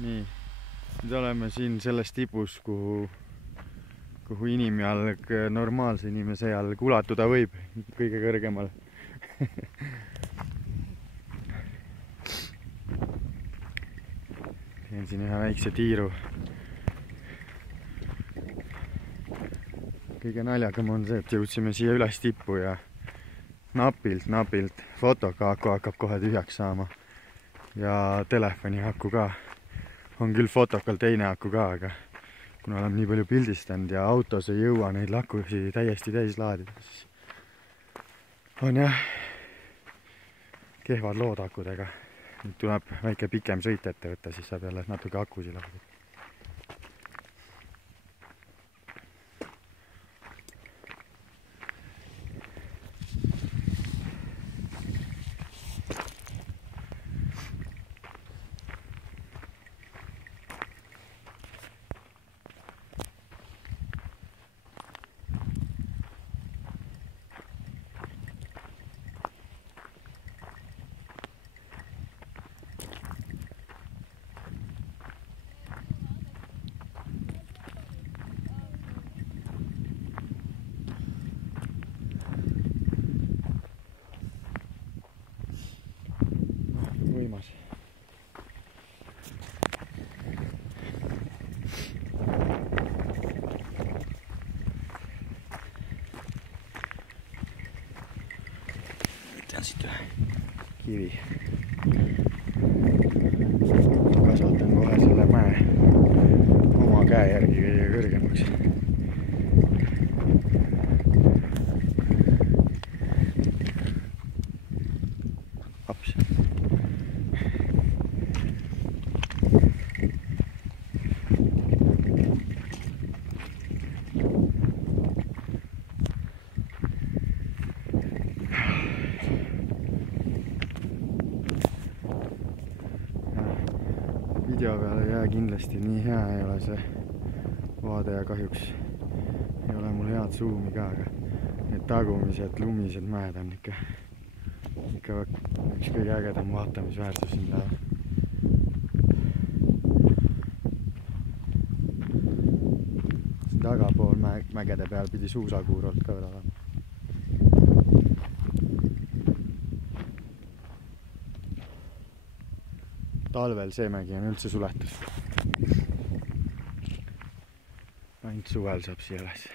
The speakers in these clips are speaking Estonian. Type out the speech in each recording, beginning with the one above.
nii, nüüd oleme siin selles tipus, kuhu inimjalg normaalse inimese jalg ulatuda võib, kõige kõrgemal. Teen siin ühe väikse tiiru. Kõige naljakam on see, et jõudsime siia üles tippu ja napilt fotoka aku hakkab kohe tühjaks saama. Ja telefoni aku ka. On küll fotokal teine aku ka, aga kuna olen nii palju pildistanud ja autos ei jõua neid lakusi täiesti täis laadida, siis on jah kehvad lood akudega. Nüüd tuleb väike pikem sõit ette võtta, siis saab jälle natuke akusi laadida. Võimas. Võtan siit ühe kivi. Kasvatan kohe selle mäe oma käe järgi kõige kõrgemaks. Aps. Video peal ei jää kindlasti nii hea ei ole see vaade ja kahjuks ei ole mul head suumi ka, aga need tagumised lumised mäed on ikka üks kõige ägedam vaatamisväärsus siin taha. Siin tagapool mägede peal pidi suusakuur olnud ka veel olema. Talvel see mägi on üldse suletud. Ainult suvel saab siia üles.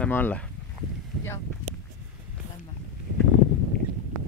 Lähme alla. Jah.